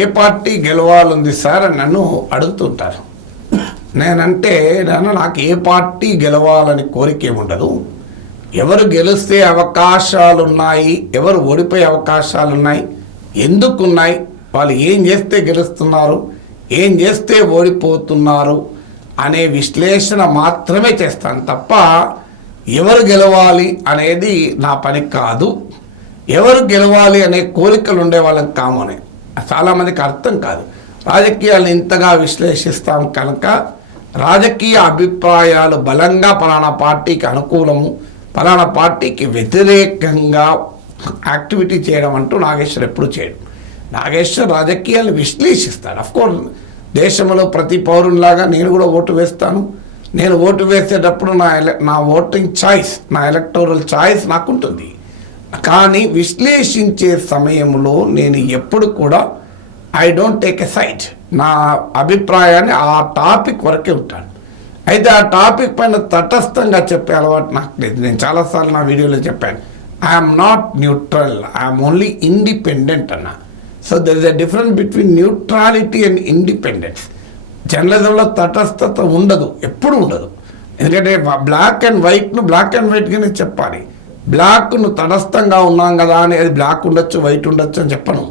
ఏ party గెలవాలంది sir అని నన్ను అడుగుతుంటారు. నేనంటే నన్ను నాకు ఏ పార్టీ గెలవాలని కోరిక ఏముండదు. ఎవరు గెలిస్తే అవకాశాలు ఉన్నాయి ఎవరు ఓడిపోయే అవకాశాలు ఉన్నాయి ఎందుకు ఉన్నాయి వాళ్ళు ఏం చేస్తే గెలుస్తున్నారు ఏం చేస్తే ఓడిపోతున్నారు అనే విశ్లేషణ మాత్రమే చేస్తాను తప్ప ఎవరు గెలవాలి అనేది నా పని కాదు. ఎవరు గెలవాలి అనే కోరికలు ఉండే వాళ్ళకి కామనే. చాలామందికి అర్థం కాదు. రాజకీయాలను ఇంతగా విశ్లేషిస్తాం కనుక రాజకీయ అభిప్రాయాలు బలంగా పలానా పార్టీకి అనుకూలము పలానా పార్టీకి వ్యతిరేకంగా యాక్టివిటీ చేయడం అంటూ నాగేశ్వర్ ఎప్పుడు చేయడం. నాగేశ్వర్ రాజకీయాలు విశ్లేషిస్తాడు. అఫ్కోర్స్ దేశంలో ప్రతి పౌరునిలాగా నేను కూడా ఓటు వేస్తాను. నేను ఓటు వేసేటప్పుడు నా ఎల నా ఓటింగ్ చాయిస్ నా ఎలక్టోరల్ చాయిస్ నాకుంటుంది. కానీ విశ్లేషించే సమయంలో నేను ఎప్పుడు కూడా I don't take a side నా అభిప్రాయాన్ని ఆ టాపిక్ వరకే ఉంటాను. అయితే ఆ టాపిక్ పైన తటస్థంగా చెప్పే అలవాటు నాకు లేదు. నేను చాలాసార్లు నా వీడియోలో చెప్పాను. I'm not neutral I'm only independent అన్న. So there is a difference between neutrality and independence జర్నలిజంలో తటస్థత ఉండదు. ఎప్పుడు ఉండదు. ఎందుకంటే బ్లాక్ అండ్ వైట్ను బ్లాక్ అండ్ వైట్గానే చెప్పాలి. బ్లాక్ను తటస్థంగా ఉన్నాం కదా అని అది బ్లాక్ ఉండొచ్చు వైట్ ఉండొచ్చు అని చెప్పను.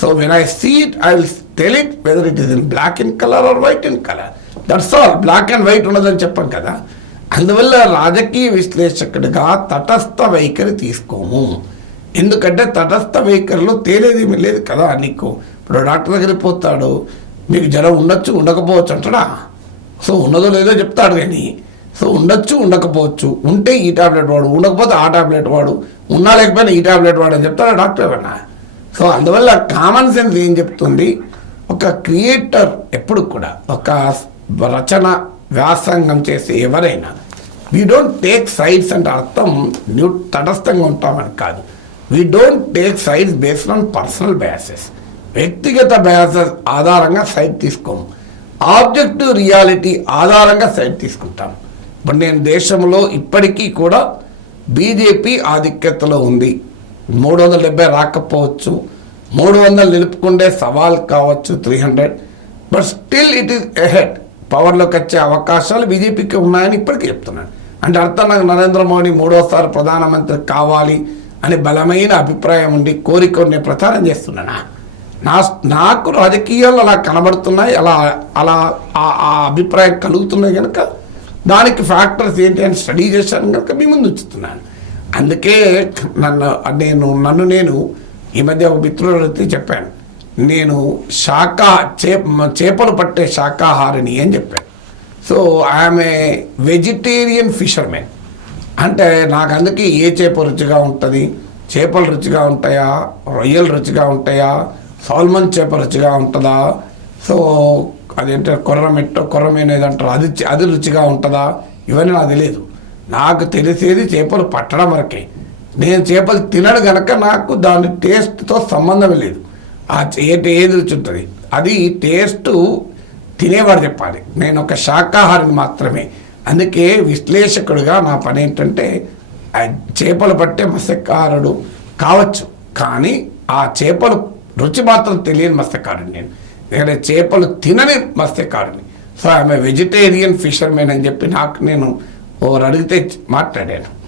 So when I see it I will tell it whether it is in black in colour or white in colour that's all black and white ఉండదని చెప్పాం కదా. అందువల్ల రాజకీయ విశ్లేషకుడిగా తటస్థ వైఖరి తీసుకోము. ఎందుకంటే తటస్థ వైఖరిలో తేలేదేమీ లేదు కదా నీకు. ఇప్పుడు డాక్టర్ దగ్గరికి పోతాడు మీకు జ్వరం ఉండొచ్చు ఉండకపోవచ్చు అంటాడా? సో ఉన్నదో లేదో చెప్తాడు కానీ సో ఉండొచ్చు ఉండకపోవచ్చు. ఉంటే ఈ టాబ్లెట్ వాడు ఉండకపోతే ఆ టాబ్లెట్ వాడు ఉన్నా లేకపోయినా ఈ టాబ్లెట్ వాడు అని చెప్తాడు డాక్టర్ ఏమన్నా సో అందువల్ల కామన్ సెన్స్ ఏం చెప్తుంది? ఒక క్రియేటర్ ఎప్పుడు కూడా ఒక రచన వ్యాసంగం చేసే ఎవరైనా వీ డోంట్ టేక్ సైడ్స్ అంటే అర్థం న్యూ తటస్థంగా ఉంటామని కాదు. We don't take sides based on personal biases వ్యక్తిగత బయాసెస్ ఆధారంగా సైడ్ తీసుకోము. ఆబ్జెక్టివ్ రియాలిటీ ఆధారంగా సైడ్ తీసుకుంటాం. ఇప్పుడు నేను దేశంలో ఇప్పటికీ కూడా బీజేపీ ఆధిక్యతలో ఉంది. మూడు వందల డెబ్బై రాకపోవచ్చు. మూడు వందలు నిలుపుకుండే సవాల్ కావచ్చు three hundred. But still it is ahead. పవర్లోకి వచ్చే అవకాశాలు బీజేపీకి ఉన్నాయని ఇప్పటికీ చెప్తున్నాను. అంటే అర్థం నాకు నరేంద్ర మోడీ మూడోసారి ప్రధానమంత్రి కావాలి అని బలమైన అభిప్రాయం ఉండి కోరిక నేను ప్రచారం చేస్తున్నానా నా నాకు రాజకీయాలు అలా కనబడుతున్నాయి అలా అలా ఆ- ఆ అభిప్రాయం కలుగుతున్నాయి కనుక దానికి ఫ్యాక్టర్స్ ఏంటి అని స్టడీ చేశాను కనుక మీ ముందు ఉంచుతున్నాను అందుకే నన్ను నేను నన్ను నేను ఈ మధ్య ఒక మిత్రులతో చెప్పాను. నేను శాఖ చే చేపలు పట్టే శాకాహారిని అని చెప్పాను. So I'm a vegetarian fishermen అంటే నాకు అందుకే ఏ చేప రుచిగా ఉంటుంది? చేపలు రుచిగా ఉంటాయా? రొయ్యలు రుచిగా ఉంటాయా? సాల్మన్ చేప రుచిగా ఉంటుందా? సో అదేంటే కొర్రమెట్టో కొర్రమేనేది అంటారు. అది అది రుచిగా ఉంటుందా? ఇవన్నీ నాకు తెలియదు నాకు తెలిసేది చేపలు పట్టడం వరకే. నేను చేపలు తినడు గనక నాకు దాని టేస్ట్తో సంబంధం లేదు. ఆ చే- ఏ ఏది రుచి ఉంటుంది? అది టేస్ట్ తినేవాడు చెప్పాలి. నేను ఒక శాకాహారిని మాత్రమే. అందుకే విశ్లేషకుడుగా నా పని ఏంటంటే చేపలు పట్టే మత్స్యకారుడు కావచ్చు. కానీ ఆ చేపలు రుచి మాత్రం తెలియని మత్స్యకారుడు నేను. ఎందుకంటే చేపలు తినని మత్స్యకారుని. సో ఆమె వెజిటేరియన్ ఫిషర్మెన్ అని చెప్పి నాకు నేను ఓ అడిగితే మాట్లాడాను.